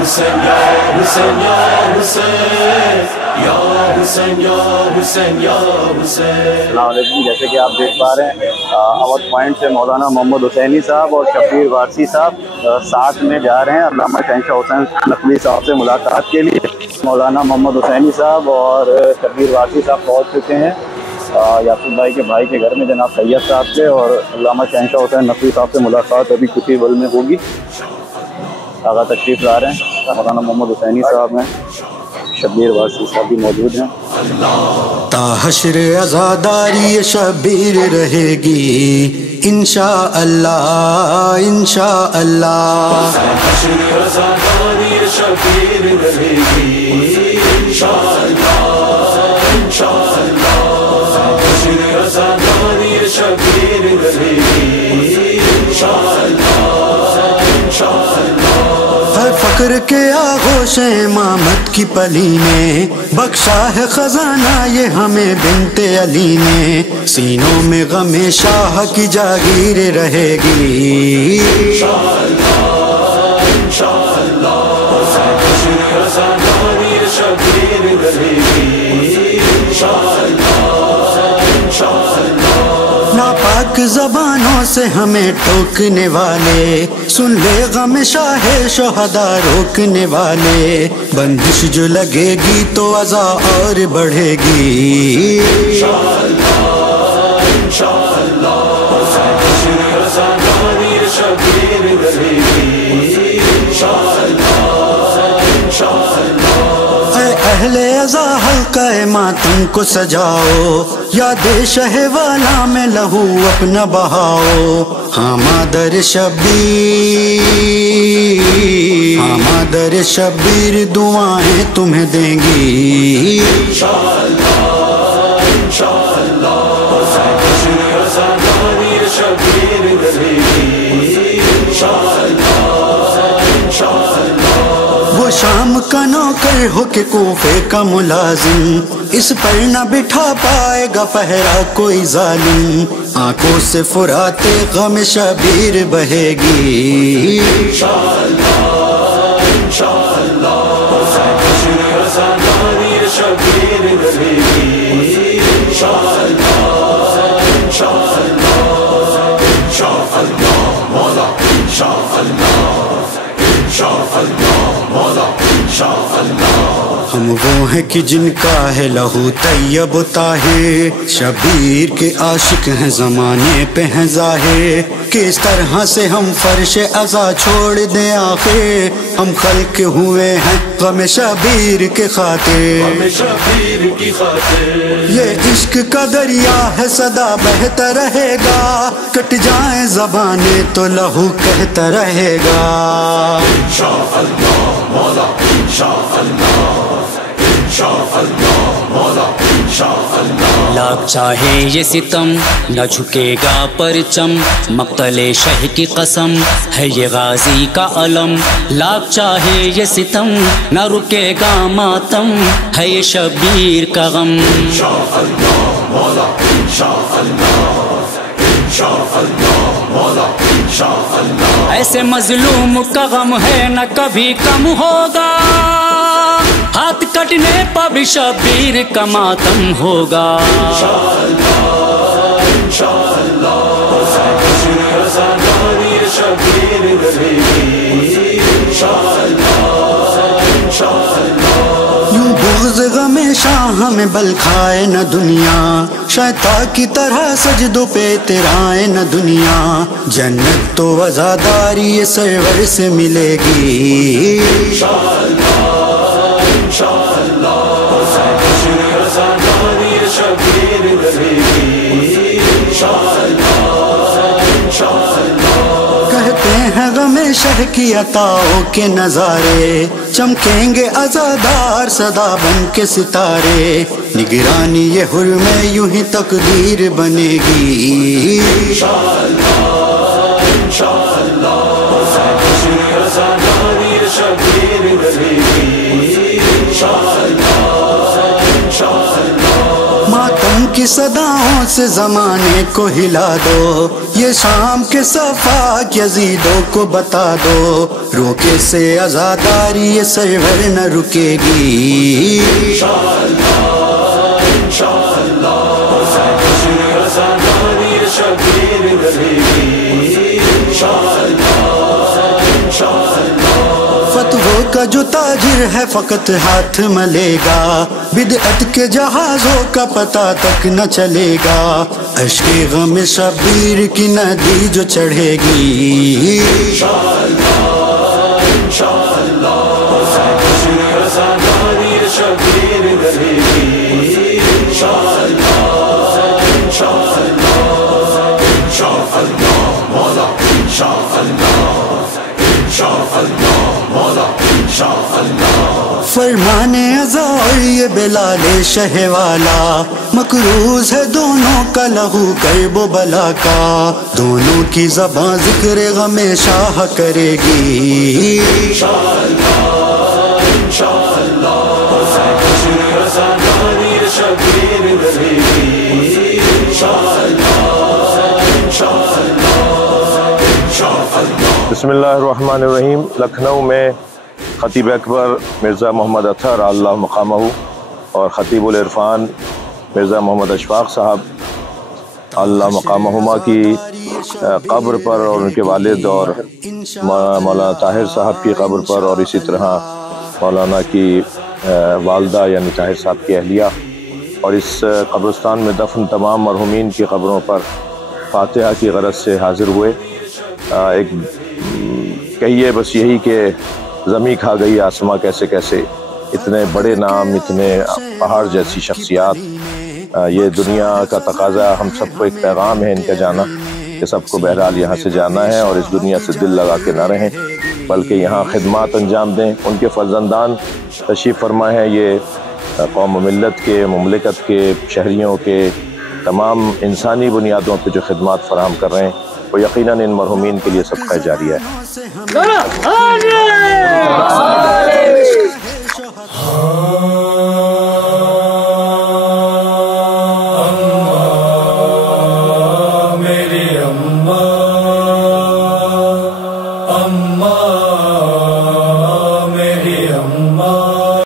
حسین یا حسین یا حسین یا حسین یا حسین یا حسین. السلام علیکم. جیسے کہ آپ دیکھ پا رہے ہیں اودھ پوائنٹ سے مولانا محمد حسینی صاحب اور شبیر وارثی صاحب ساتھ میں جا رہے ہیں علامہ شہنشاہ حسین نقوی صاحب سے ملاقات کے لیے. مولانا محمد حسینی صاحب اور شبیر وارثی صاحب پہنچ چکے ہیں یاسر بھائی کے بھائی کے گھر میں جناب سید صاحب سے, اور علامہ شہنشاہ حسین نقوی صاحب سے ملاقات ابھی کچھ ہی بل میں ہوگی. آگاہ تشریف لا رہے ہیں مولانا محمد حسینی صاحب ہیں, شبیر وارثی صاحب بھی موجود ہیں. تا حشر عزاداری شبیر رہے گی انشاءاللہ انشاءاللہ. حشر عزاداری شبیر رہے گی انشاءاللہ انشاءاللہ. حشر عزاداری شبیر رہے گی انشاءاللہ انشاءاللہ. فقر کے آغوش امامت کی پلی نے بخشا ہے خزانہ یہ ہمیں بنت علی نے. سینوں میں غم شاہ کی جاگیر رہے گی انشاءاللہ انشاءاللہ. حشر عزاداری شبیر رہے گی انشاءاللہ انشاءاللہ. ناپاک زبانوں سے ہمیں ٹوکنے والے سن لے غم شاہ شہداء روکنے والے. بندش جو لگے گی تو عزا اور بڑھے گی انشاءاللہ انشاءاللہ. حشر عزاداری شبیر رہے گی انشاءاللہ انشاءاللہ. اے اہل عزا حلقہ ماتم کو سجاؤ, یاد شہ والا میں لہو اپنا بہاؤ. ہاں مادر شبیر ہاں مادر شبیر دعائیں تمہیں دیں گی انشاءاللہ انشاءاللہ. حشر عزاداری شبیر رہے گی انشاءاللہ انشاءاللہ. وہ شام کا نوکر ہو کے کوفے کا ملازم, اس پر نہ بٹھا پائے گا پہرا کوئی ظالم. آنکھوں سے فراتے غم شبیر بہے گی انشاءاللہ انشاءاللہ. حشر عزاداری شبیر رہے گی انشاءاللہ انشاءاللہ انشاءاللہ. مولا انشاءاللہ انشاءاللہ مولا انشاءاللہ. ہم وہ ہیں کہ جن کا ہے لہو طیب و طاہر, شبیر کے عاشق ہیں زمانے پہ ہیں ظاہر. کس طرح سے ہم فرش عزا چھوڑ دیں آخر, ہم خلق ہوئے ہیں غم شبیر کے خاطر. غم شبیر کی خاطر یہ عشق کا دریا ہے سدا بہتا رہے گا, کٹ جائیں زبانیں تو لہو کہتا رہے گا. انشاءاللہ مولا انشاءاللہ انشاءاللہ مولا انشاءاللہ. لاکھ چاہے یہ ستم نہ جھکے گا پرچم, مقتل شہ کی قسم ہے یہ غازی کا علم. لاکھ چاہے یہ ستم نہ رکے گا ماتم, ہے یہ شبیر کا غم. انشاءاللہ مولا انشاءاللہ انشاءاللہ مولا انشاءاللہ. ایسے مظلوم کا غم ہے نہ کبھی کم ہوگا, ہاتھ کٹنے پر بھی شبیر کا ماتم ہوگا. انشاءاللہ انشاءاللہ. حشر عزاداری شبیر رہے گی انشاءاللہ انشاءاللہ. یوں بغض غم شاہ میں بل کھائے نہ دنیا, شیطان کی طرح سجدوں پہ ترائے نہ دنیا. جنت تو عزاداری سرور سے ملے گی انشاءاللہ انشاءاللہ. حشر عزاداری شبیر رہے گی انشاءاللہ انشاءاللہ. کہتے ہیں غم شہ کی عطاؤں کے نظارے, چمکیں گے عزادار صدا بن کے ستارے. نگرانی یہ حرم یوں ہی تقدیر بنے گی انشاءاللہ انشاءاللہ. حشر عزاداری شبیر رہے گی انشاءاللہ انشاءاللہ. ماتم کی صداؤں سے زمانے کو ہلا دو, یہ شام کے صفاق یزیدوں کو بتا دو. روکے سے عزاداری یہ سرور نہ رکے گی. فتووں کا جو تاجر ہے فقط ہاتھ ملے گا، بدعت کے جہازوں کا پتہ تک نہ چلے گا. اشک غم شبیر کی ندی جو چڑھے گی. فرمانے ازا اور یہ بلال شہ والا، مقروض ہے دونوں کا لہو کرب و بلا کا. دونوں کی زباں ذکر غم شاہ کرے گی. بسم اللہ الرحمن الرحیم. لکھنؤ میں خطیب اکبر مرزا محمد اطہر اللہ مقامہ اور خطیب العرفان مرزا محمد اشفاق صاحب اللہ مقامہما کی قبر پر اور ان کے والد اور مولانا طاہر صاحب کی قبر پر اور اسی طرح مولانا کی والدہ یعنی طاہر صاحب کی اہلیہ اور اس قبرستان میں دفن تمام مرحومین کی قبروں پر فاتحہ کی غرض سے حاضر ہوئے. ایک کہیے بس یہی کہ زمیں کھا گئی آسماں کیسے کیسے، اتنے بڑے نام، اتنے پہاڑ جیسی شخصیات. یہ دنیا کا تقاضا، ہم سب کو ایک پیغام ہے ان کا جانا کہ سب کو بہرحال یہاں سے جانا ہے اور اس دنیا سے دل لگا کے نہ رہیں بلکہ یہاں خدمات انجام دیں. ان کے فرزندان تشریف فرما ہیں. یہ قوم و ملت کے، مملکت کے، شہریوں کے تمام انسانی بنیادوں پہ جو خدمات فراہم کر رہے ہیں وہ یقیناً ان مرحومین کے لیے صدقہ جاریہ ہے.